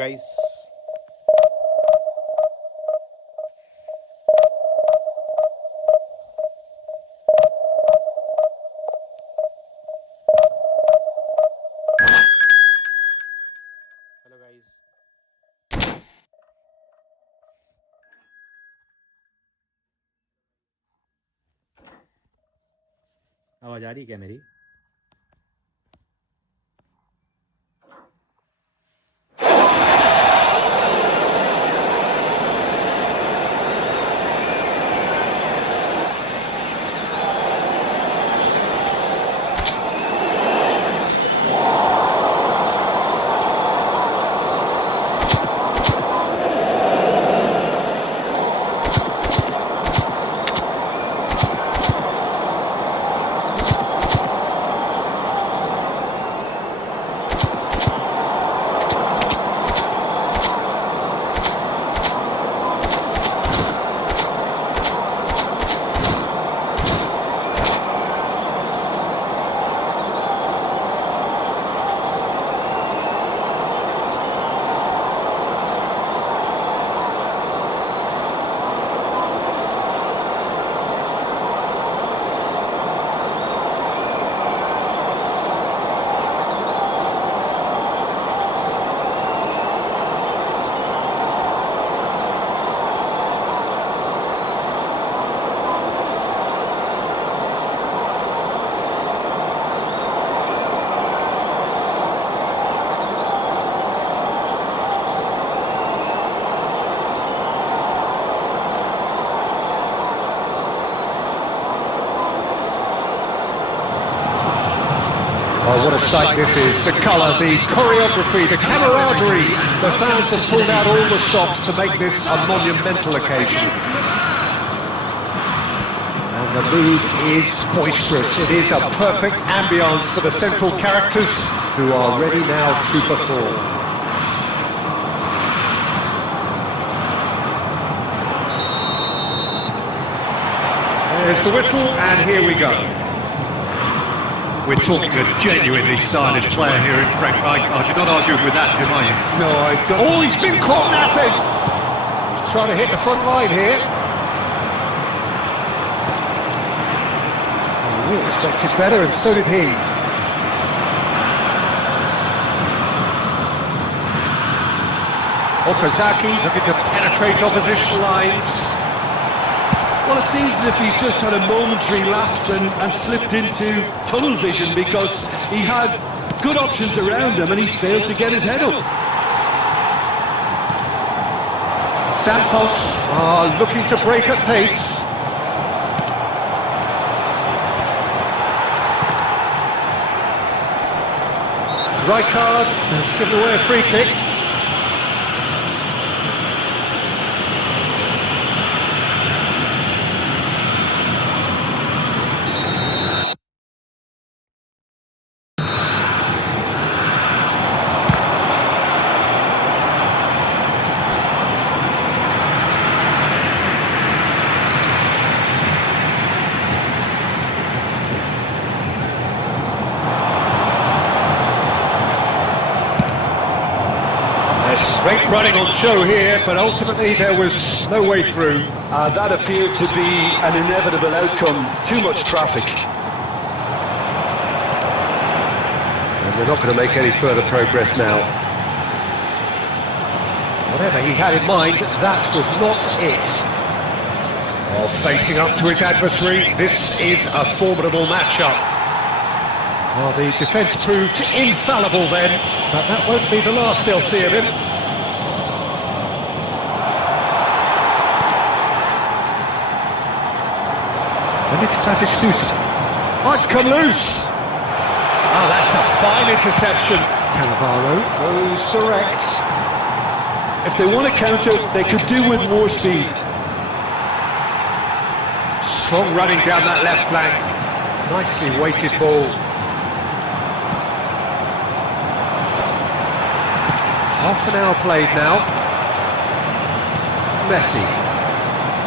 guys. Hello guys. आवाज आ रही है क्या मेरी? Oh, what a sight this is. The colour, the choreography, the camaraderie. The fans have pulled out all the stops to make this a monumental occasion. And the mood is boisterous. It is a perfect ambience for the central characters who are ready now to perform. There's the whistle, and here we go. We're talking a genuinely stylish player here in Frank Rijkaard. You're not arguing with that, Tim, are you? No, I don't. Oh, he's been caught napping! He's trying to hit the front line here. Oh, we expected better, and so did he. Okazaki looking to penetrate opposition lines. Well, it seems as if he's just had a momentary lapse and slipped into tunnel vision, because he had good options around him and he failed to get his head up. Santos are looking to break at pace. Rijkaard has given away a free kick. Great running on show here, but ultimately there was no way through. That appeared to be an inevitable outcome. Too much traffic. And they're not going to make any further progress now. Whatever he had in mind, that was not it. Oh, facing up to his adversary, this is a formidable matchup. Well, the defence proved infallible then, but that won't be the last they'll see of him. And it's Batistuta. Oh, it's come loose! Oh, that's a fine interception. Cannavaro goes direct. If they want to counter, they could do with more speed. Strong running down that left flank. Nicely weighted ball. Half an hour played now. Messi.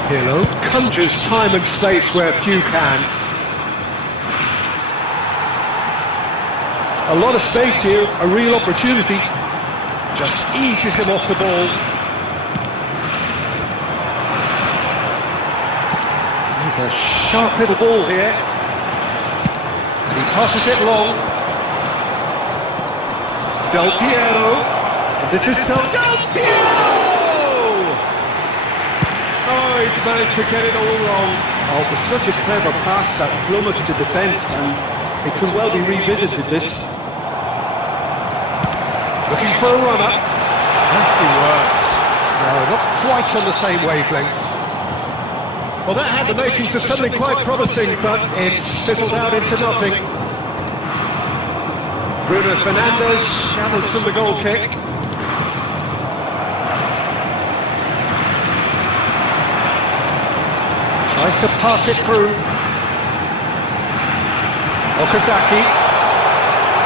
Pirlo conjures time and space where few can. A lot of space here, a real opportunity. Just eases him off the ball. He's a sharp little ball here. And he passes it long. Del Piero. And this is Del Piero! Oh, he's managed to get it all wrong. Oh, it was such a clever pass that flummoxed the defence, and it could well be revisited, this. Looking for a runner. Nasty words. No, not quite on the same wavelength. Well, that had the makings of something quite promising, but it's fizzled out into nothing. Bruno Fernandes gathers from the goal kick. Tries to pass it through. Okazaki.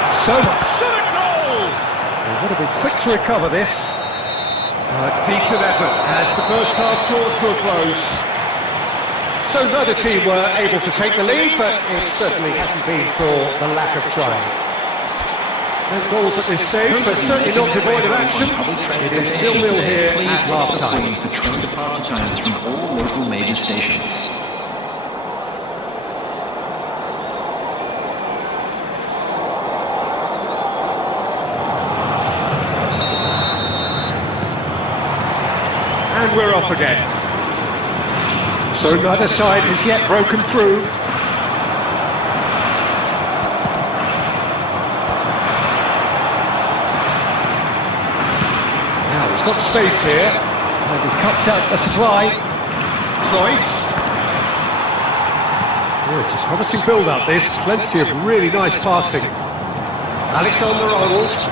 So much. Shot a goal! They've got to be quick to recover this. A decent effort as the first half draws to a close. So neither team were able to take the lead, but it certainly hasn't been for the lack of trying. No goals at this stage, but certainly not devoid of action. It is 0-0 here at half-time. For train departure times from all local major stations. And we're off again. So neither side has yet broken through. Now he's got space here, and he cuts out the supply. Cruyff. Oh, it's a promising build-up, this. Plenty of really nice passing. Alexander-Arnold.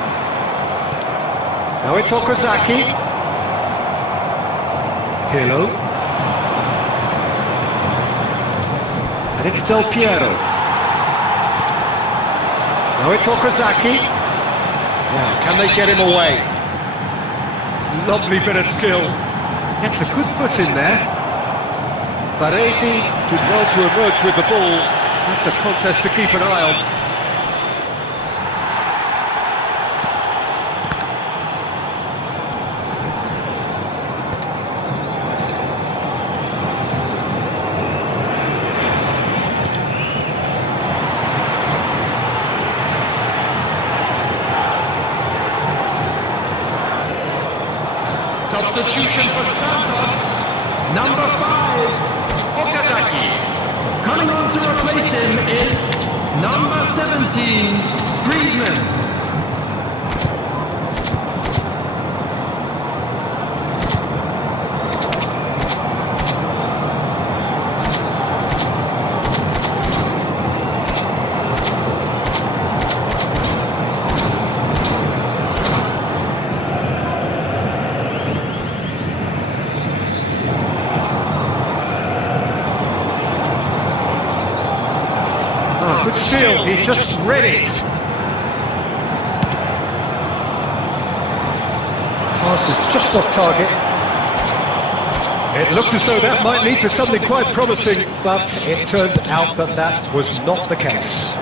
Now it's Okazaki. Pirlo. And it's Del Piero. Now it's Okazaki. Now, can they get him away? Lovely bit of skill. Gets a good foot in there. Baresi did well to emerge with the ball. That's a contest to keep an eye on. Substitution for Santos, number 5, Okazaki. Coming on to replace him is number 17, Griezmann. Good steal, he just read it. Pass is just off target. It looked as though that might lead to something quite promising, but it turned out that that was not the case.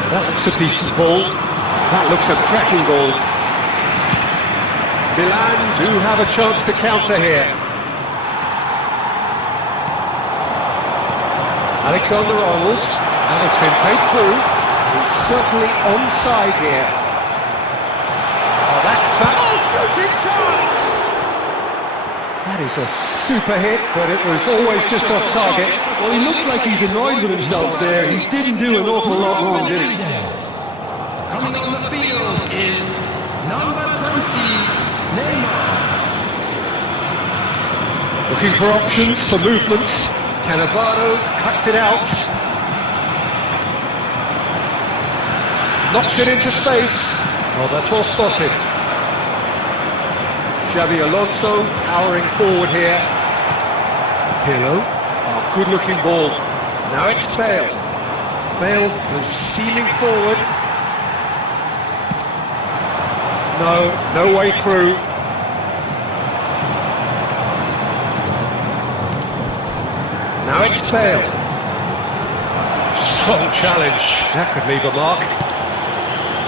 Now that looks a decent ball. That looks a cracking ball. Milan do have a chance to counter here. Alexander-Arnold, and it's been played through. He's certainly onside here. Oh, that's back. Oh, shooting chance! That is a super hit, but it was always just off target. Well, he looks like he's annoyed with himself there. He didn't do an awful lot wrong, did he? Coming on the field is number 20, Neymar. Looking for options for movement. Cannavaro cuts it out. Knocks it into space. Oh, that's well spotted. Xabi Alonso powering forward here. Pirlo. Oh, good looking ball. Now it's Bale. Bale was steaming forward. No way through. Now it's Bale. Strong challenge. That could leave a mark.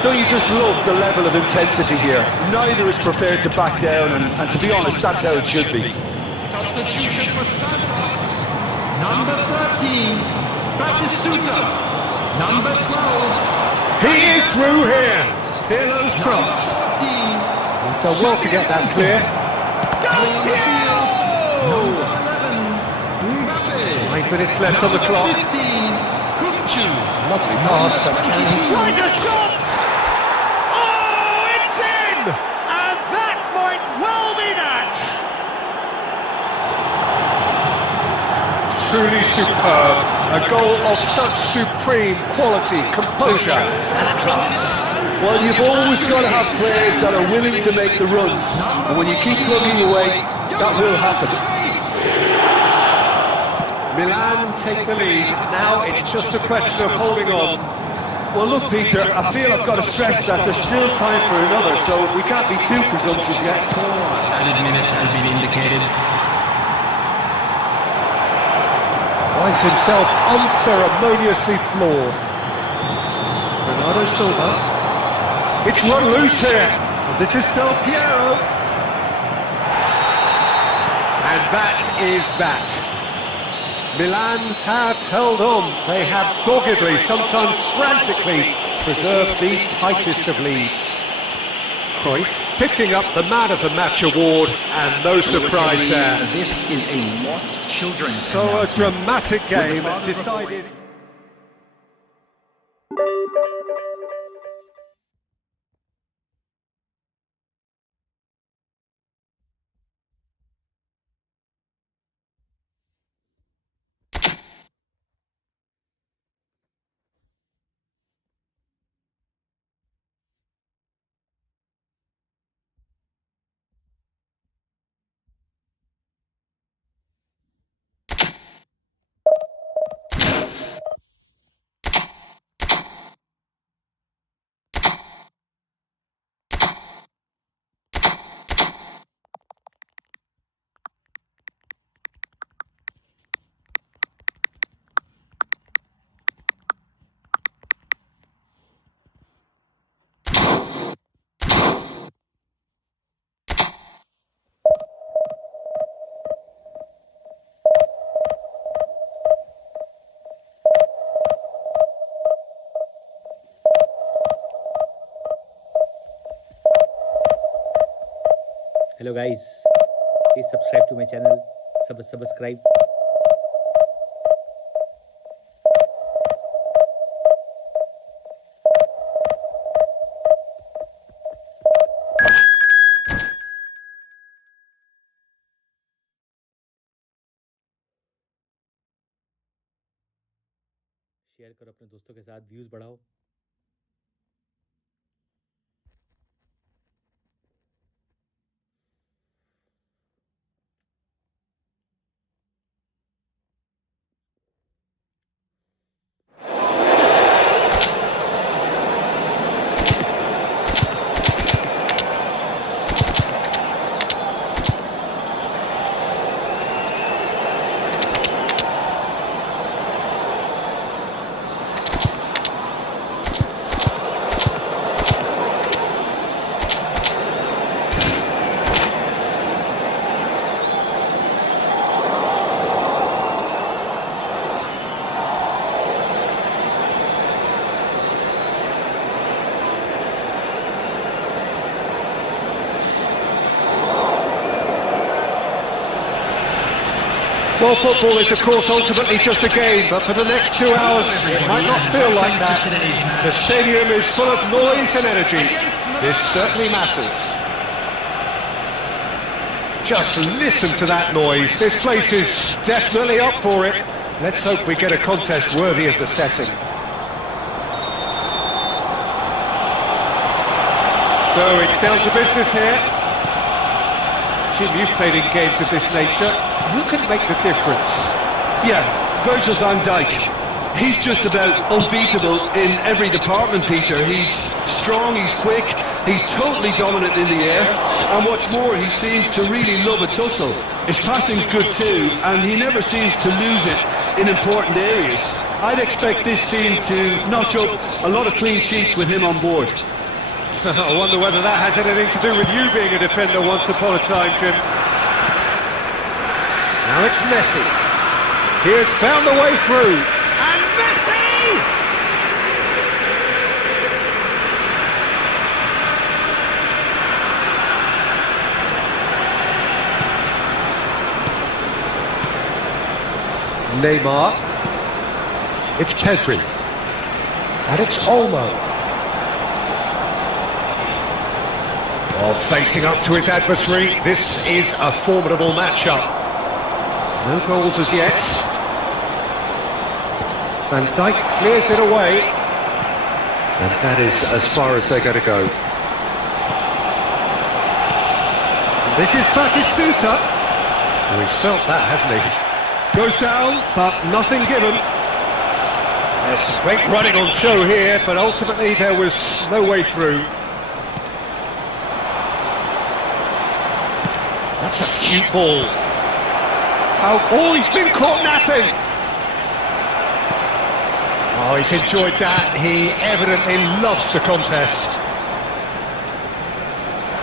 Don't you just love the level of intensity here? Neither is prepared to back down, and to be honest, that's how it should be. Substitution for Santos. Number 13, Batistuta. Number 12, He is through here. Pirlo's cross. 14, He's done well to get that clear. number 11, Mbappe. 5 minutes left on the clock. 15, Kukchu. Lovely pass, but can he... Tries a shot! Oh, it's in! And that might well be that! Truly superb. A goal of such supreme quality, composure and class. Well, you've always got to have players that are willing to make the runs. And when you keep plugging away, that will happen. Milan take the lead. Now it's just a question of holding on. Well, look, Peter, I feel I've got to stress that there's still time for another, so we can't be too presumptuous yet. 4 added minutes has been indicated. Finds himself unceremoniously floored. Bernardo Silva. It's run loose here. This is Del Piero. And that is that. Milan have held on. They have doggedly, sometimes frantically, preserved the tightest of leads. Cruyff picking up the Man of the Match award, and no surprise there. This is a lost children. So a dramatic game decided... Hello guys, please subscribe to my channel. Subscribe. Share करो अपने दोस्तों के साथ, views बढ़ाओ. Well, football is, of course, ultimately just a game, but for the next 2 hours, it might not feel like that. The stadium is full of noise and energy. This certainly matters. Just listen to that noise. This place is definitely up for it. Let's hope we get a contest worthy of the setting. So it's down to business here. Jim, you've played in games of this nature. Who can make the difference? Yeah, Virgil van Dijk. He's just about unbeatable in every department, Peter. He's strong, he's quick, he's totally dominant in the air, and what's more, he seems to really love a tussle. His passing's good too, and he never seems to lose it in important areas. I'd expect this team to notch up a lot of clean sheets with him on board. I wonder whether that has anything to do with you being a defender once upon a time, Jim. Now it's Messi. He has found the way through. And Messi! Neymar. It's Pedri. And it's Olmo. Oh, facing up to his adversary, this is a formidable matchup. No goals as yet. Van Dijk clears it away. And that is as far as they're going to go. This is Batistuta. Oh, he's felt that, hasn't he? Goes down, but nothing given. There's some great running on show here, but ultimately there was no way through. That's a cute ball. Oh, he's been caught napping. Oh, he's enjoyed that. He evidently loves the contest.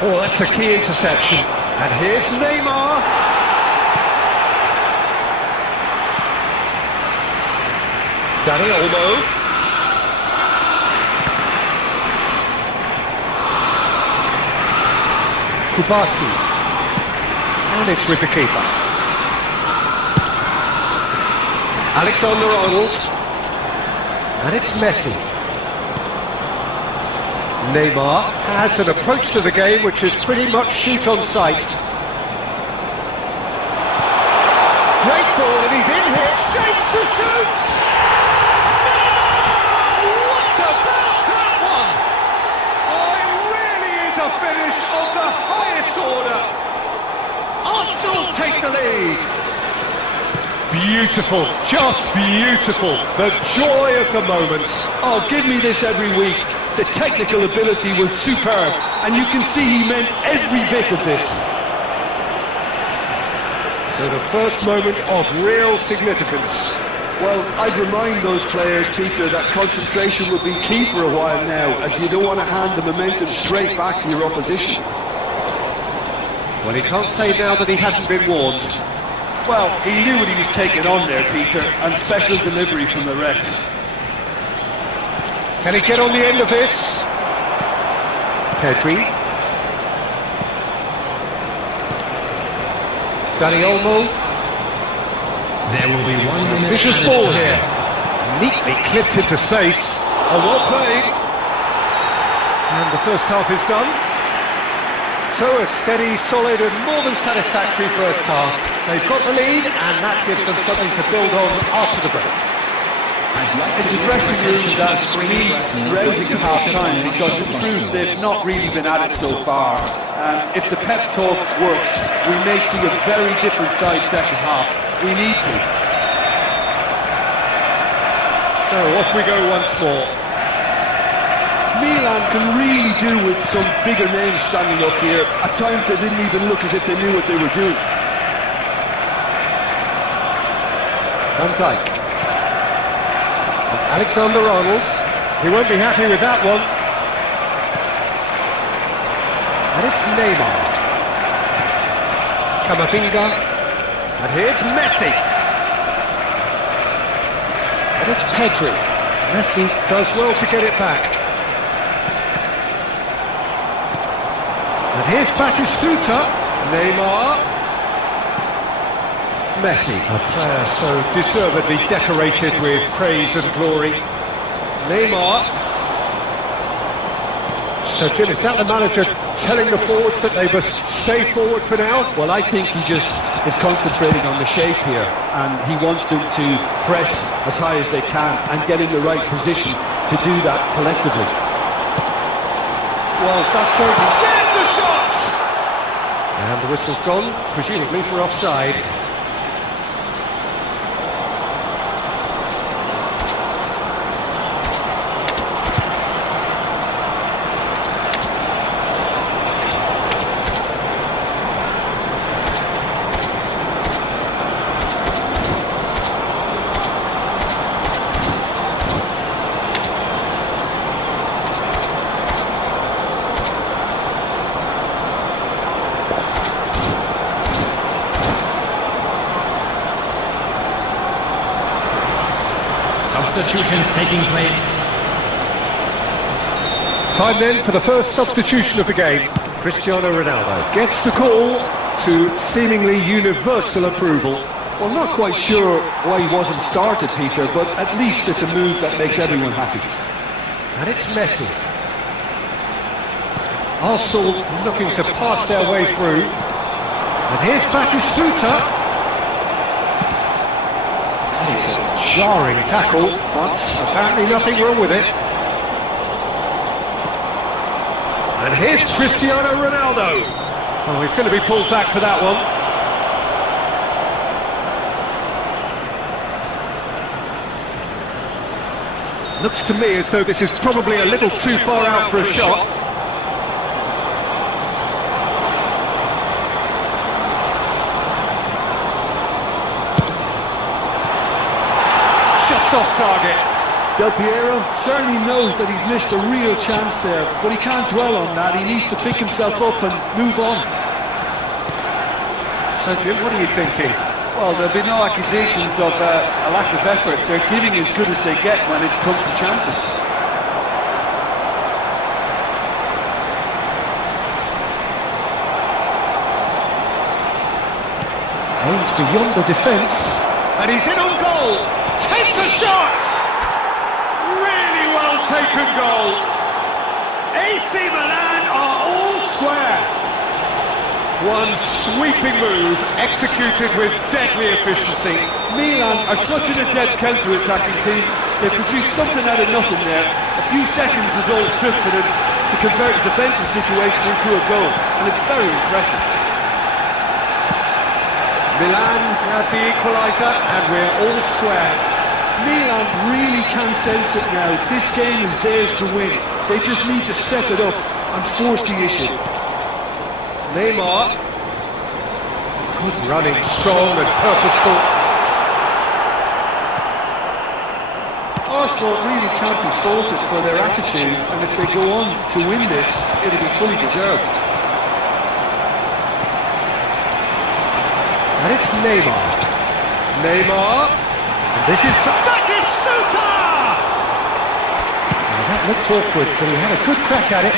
Oh, that's a key interception. And here's Neymar. Dani Olmo. Kubasi. And it's with the keeper. Alexander-Arnold. And it's Messi. Neymar has an approach to the game which is pretty much shoot on sight. Great ball and he's in here. Shapes to shoot! Neymar! What about that one? Oh, it really is a finish of the highest order. Arsenal take the lead. Beautiful, just beautiful. The joy of the moment. Oh, give me this every week. The technical ability was superb, and you can see he meant every bit of this. So the first moment of real significance. Well, I'd remind those players, Peter, that concentration will be key for a while now, as you don't want to hand the momentum straight back to your opposition. Well, he can't say now that he hasn't been warned. Well, he knew what he was taking on there, Peter, and special delivery from the ref. Can he get on the end of this? Pedri. Dani Olmo. There will be 1 minute. Vicious added ball time. here. Neatly clipped into space. Oh, well played. And the first half is done. So a steady, solid and more than satisfactory first half. They've got the lead and that gives them something to build on after the break. It's a dressing room that needs rousing at half-time because in truth they've not really been at it so far. If the pep talk works, we may see a very different side second half. We need to. So off we go once more. Milan can really do with some bigger names standing up here. At times they didn't even look as if they knew what they were doing. Van Dijk. And Alexander-Arnold. He won't be happy with that one. And it's Neymar. Camavinga. And here's Messi. And it's Pedri. Messi does well to get it back. And here's Batistuta. Neymar. Messi, a player so deservedly decorated with praise and glory. Neymar. So Jim, is that the manager telling the forwards that they must stay forward for now? Well, I think he just is concentrating on the shape here, and he wants them to press as high as they can and get in the right position to do that collectively. Well, that's certainly... There's the shot! And the whistle's gone, presumably for offside. substitutions taking place. Time then for the first substitution of the game. Cristiano Ronaldo gets the call to seemingly universal approval. Well, not quite sure why he wasn't started, Peter, but at least it's a move that makes everyone happy. And it's Messi. Arsenal looking to pass their way through. And here's Batistuta. That is a jarring tackle, but apparently nothing wrong with it. And here's Cristiano Ronaldo. Oh, he's going to be pulled back for that one. Looks to me as though this is probably a little too far out for a shot. Just off target. Del Piero certainly knows that he's missed a real chance there, but he can't dwell on that. He needs to pick himself up and move on. So Jim, what are you thinking? Well, there'll be no accusations of a lack of effort. They're giving as good as they get when it comes to chances. Aimed beyond the defence. And he's in on goal. Takes a shot! Really well taken goal. AC Milan are all square. One sweeping move, executed with deadly efficiency. Milan are such an adept counter-attacking team. They produced something out of nothing there. A few seconds was all it took for them to convert a defensive situation into a goal, and it's very impressive. Milan grab the equaliser, and we're all square. Milan really can sense it now. This game is theirs to win. They just need to step it up and force the issue. Neymar. Good running, strong and purposeful. Arsenal really can't be faulted for their attitude, and if they go on to win this, it'll be fully deserved. And it's Neymar. Neymar. And this is Batistuta! Now that looked awkward, but he had a good crack at it.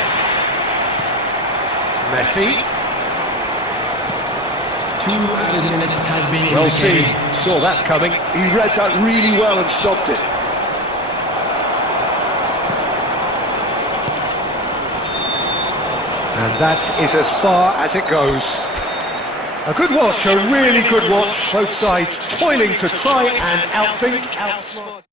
Messi. 2 added minutes has been Well indicated. seen, saw that coming. He read that really well and stopped it. And that is as far as it goes. A good watch, a really good watch. Both sides toiling to try and outthink, outsmart.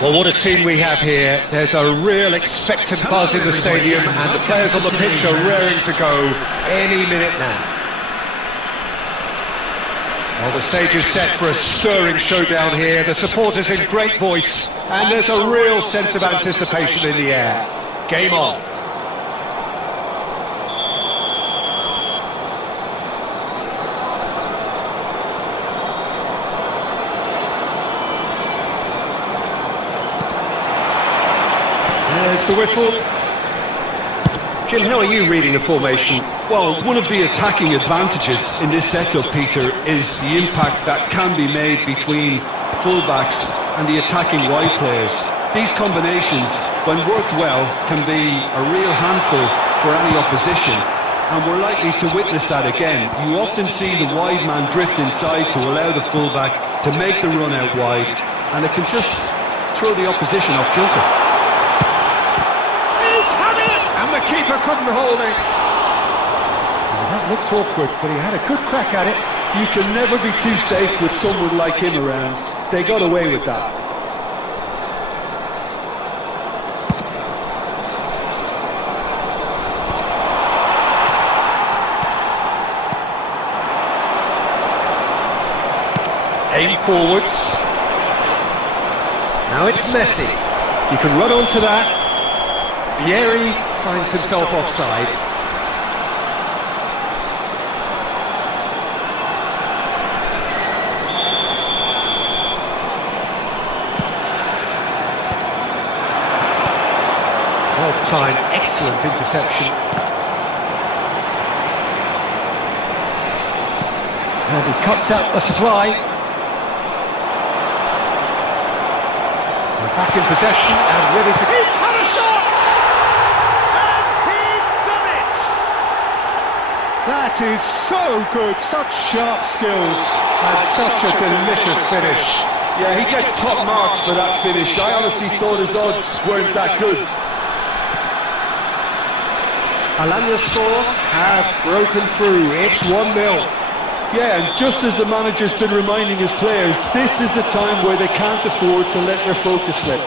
Well, what a scene we have here. There's a real expectant buzz in the stadium, and the players on the pitch are raring to go any minute now. Well, the stage is set for a stirring showdown here. The supporters in great voice, and there's a real sense of anticipation in the air. Game on. There's the whistle. Jim, how are you reading the formation? Well, one of the attacking advantages in this setup, Peter, is the impact that can be made between fullbacks and the attacking wide players. These combinations, when worked well, can be a real handful for any opposition, and we're likely to witness that again. You often see the wide man drift inside to allow the fullback to make the run out wide, and it can just throw the opposition off kilter. And the keeper couldn't hold it. Well, that looked awkward, but he had a good crack at it. You can never be too safe with someone like him around. They got away with that. Aim forwards. Now it's Messi. You can run onto that. Vieri finds himself offside. Well timed, excellent interception. And he cuts out the supply. We're back in possession and ready to... He's had a shot! That is so good, such sharp skills and such a delicious finish. Yeah, he gets top marks for that finish. I honestly thought his odds weren't that good. Alanyaspor have broken through, it's 1-0. Yeah, and just as the manager's been reminding his players, this is the time where they can't afford to let their focus slip.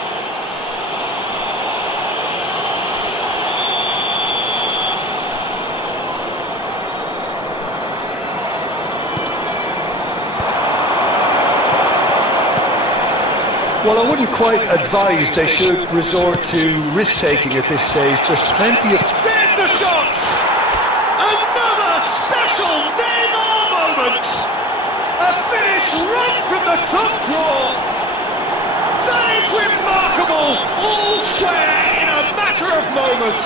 Well, I wouldn't quite advise they should resort to risk-taking at this stage. There's plenty of... There's the shot! Another special Neymar moment! A finish right from the top draw! That is remarkable! All square in a matter of moments!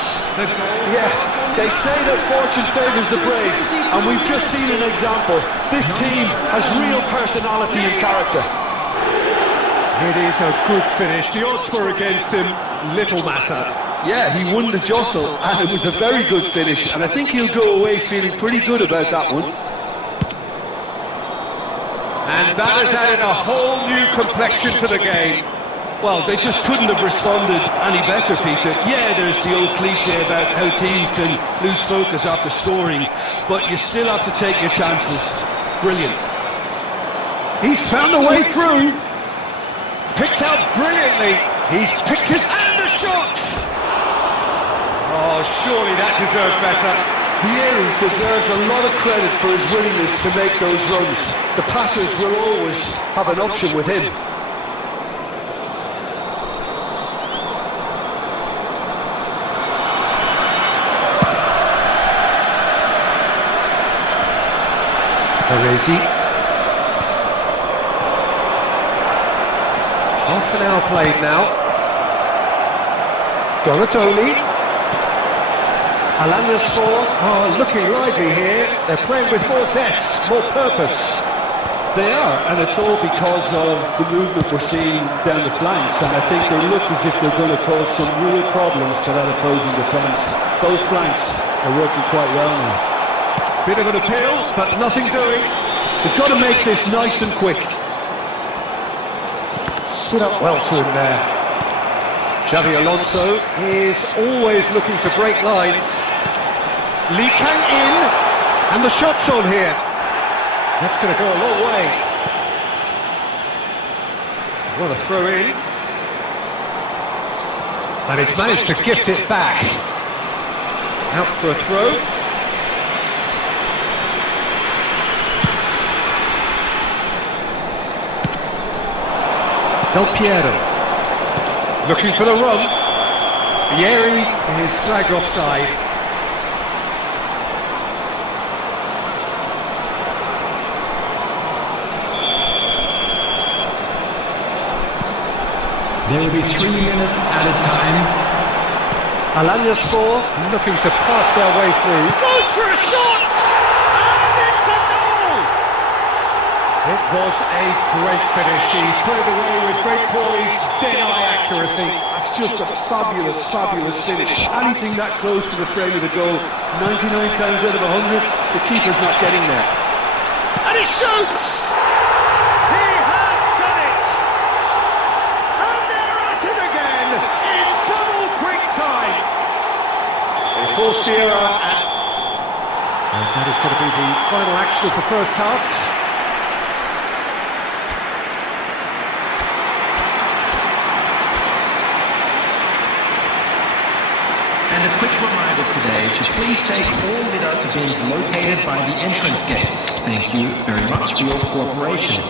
Yeah, they say that fortune favours the brave, and we've just seen an example. This team has real personality and character. It is a good finish. The odds were against him. Little matter. Yeah, he won the jostle, and it was a very good finish, and I think he'll go away feeling pretty good about that one. And that has added a whole new complexion to the game. Well, they just couldn't have responded any better, Peter. Yeah, there's the old cliche about how teams can lose focus after scoring, but you still have to take your chances. Brilliant. He's found a way through. Picked out brilliantly. He's picked his... And the shot! Oh, surely that deserved better. Vieri deserves a lot of credit for his willingness to make those runs. The passers will always have an option with him. Parisi. Half an hour played now. Donatoni. Alanyaspor are looking lively here. They're playing with more zest, more purpose. They are, and it's all because of the movement we're seeing down the flanks, and I think they look as if they're going to cause some real problems to that opposing defence. Both flanks are working quite well now. Bit of an appeal, but nothing doing. They've got to make this nice and quick. Stood up well to him there. Xavi Alonso is always looking to break lines. Lee Kang in, and the shot's on here. That's going to go a long way. What a throw in. And he's managed to gift it back. Out for a throw. Del Piero. Looking for the run. Vieri is flagged offside. There will be 3 minutes added time. Alanyaspor looking to pass their way through. Goes for a shot! And it's a goal! It was a great finish. He put it away with great poise, dead-eye accuracy. That's just a fabulous, fabulous finish. Anything that close to the frame of the goal, 99 times out of 100, the keeper's not getting there. And he shoots! He has done it! And they're at it again in double quick time! They forced the error and that is going to be the final action of the first half. And a quick reminder today to please take all Vidata bins located by the entrance gates. Thank you very much for your cooperation.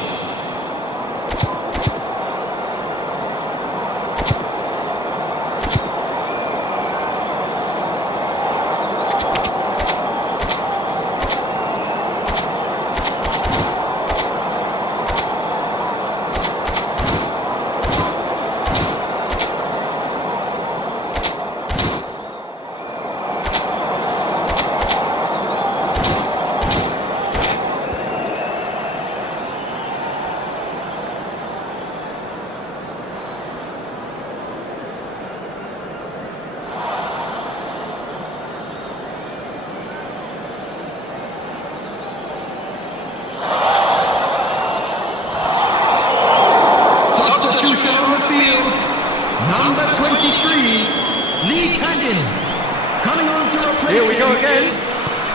Substitution on the field. Number 23, Lee Canyon. Coming on to replace Here we go him again. is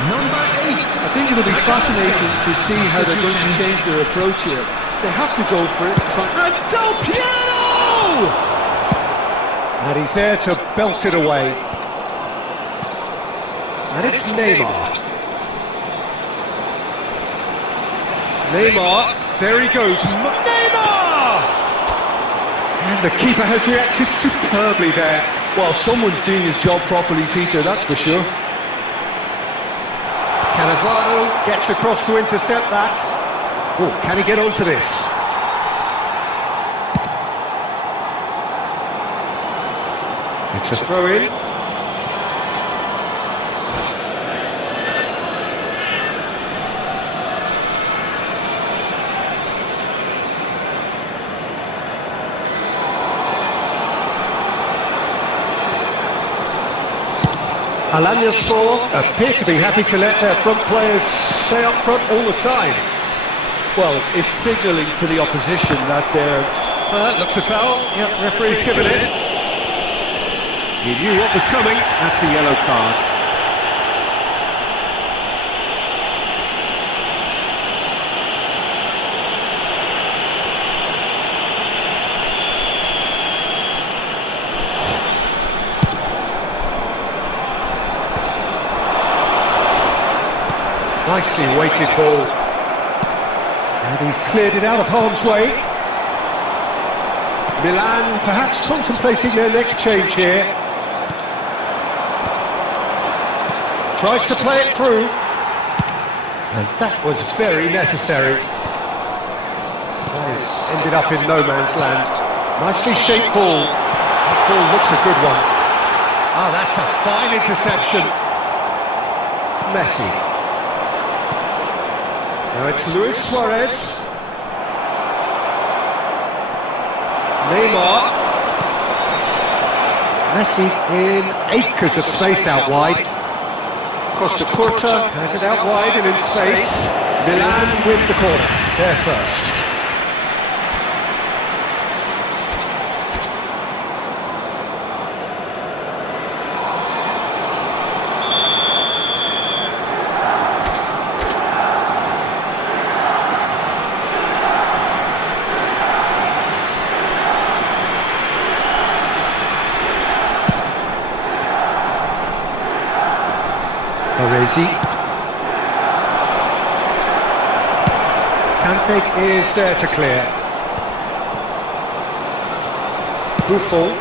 number 8. I think it'll be fascinating to see how they're going to change their approach here. They have to go for it. And Del Piero! And he's there to belt it away. And it's Neymar. Neymar, there he goes. Neymar! And the keeper has reacted superbly there. Well, someone's doing his job properly, Peter, that's for sure. Cannavaro gets across to intercept that. Oh, can he get onto this? It's a throw in. Alanyaspor appear to be happy to let their front players stay up front all the time. Well, it's signalling to the opposition that they're... Looks a foul. Yep, referee's given it. He knew what was coming. That's a yellow card. Nicely weighted ball. And he's cleared it out of harm's way. Milan perhaps contemplating their next change here. Tries to play it through. And that was very necessary. This ended up in no man's land. Nicely shaped ball. That ball looks a good one. Ah, that's a fine interception. Messi. Now it's Luis Suarez. Neymar. Messi in acres of space out wide. Costa Curta has it out wide and in space. Milan win the corner. They're first. Baresi. Kante is there to clear. Buffon.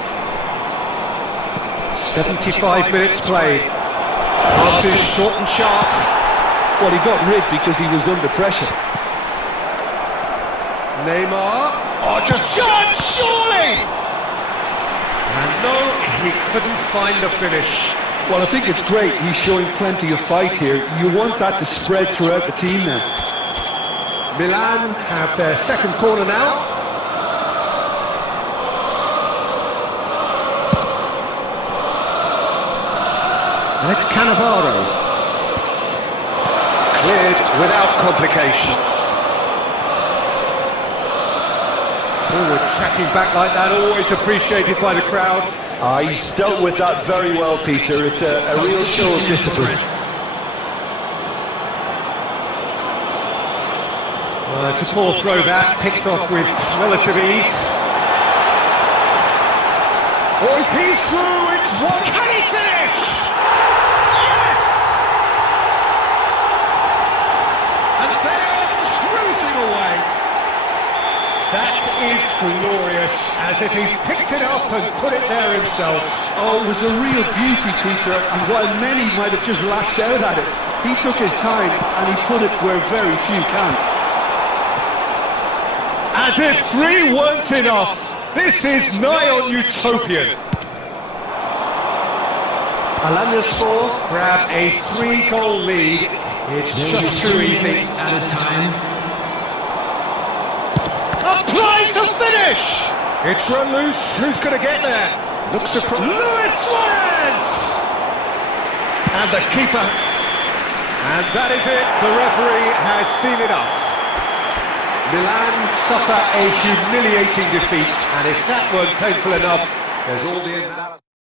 75 minutes played. Passes short and sharp. Well, he got rid because he was under pressure. Neymar. Oh, just chance, surely! And no, he couldn't find the finish. Well, I think it's great. He's showing plenty of fight here. You want that to spread throughout the team now. Milan have their second corner now. And it's Cannavaro. Cleared without complication. Forward tracking back like that, always appreciated by the crowd. He's dealt with that very well, Peter. It's a real show of discipline. Well, it's a poor throw that, picked off with relative ease. Oh, he's through, it's one. Can he finish? Yes! And they're cruising away. That is glorious, as if he picked it up and put it there himself. Oh, it was a real beauty, Peter, and while many might have just lashed out at it, he took his time and he put it where very few can. As if three weren't enough. This is nigh on utopian. Alanyaspor grab a 3-goal lead. It's just too easy. At a time. Applies the finish! It's run loose. Who's going to get there? Looks across. Luis Suarez! And the keeper. And that is it. The referee has seen enough. Milan suffer a humiliating defeat. And if that weren't painful enough, there's all the...